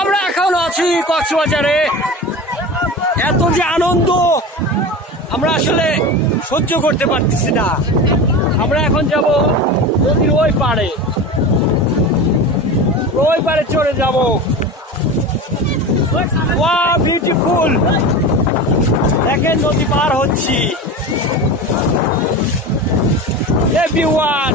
আমরা এখন আছি কক্সবাজারে। এত যে আনন্দ আমরা আসলে সহ্য করতে পারতেছি না। আমরা এখন যাব নদীর ওই পাড়ে চলে যাব। ওয়াও বিউটিফুল, দেখেন নদী পার হচ্ছি। এভরিওয়ান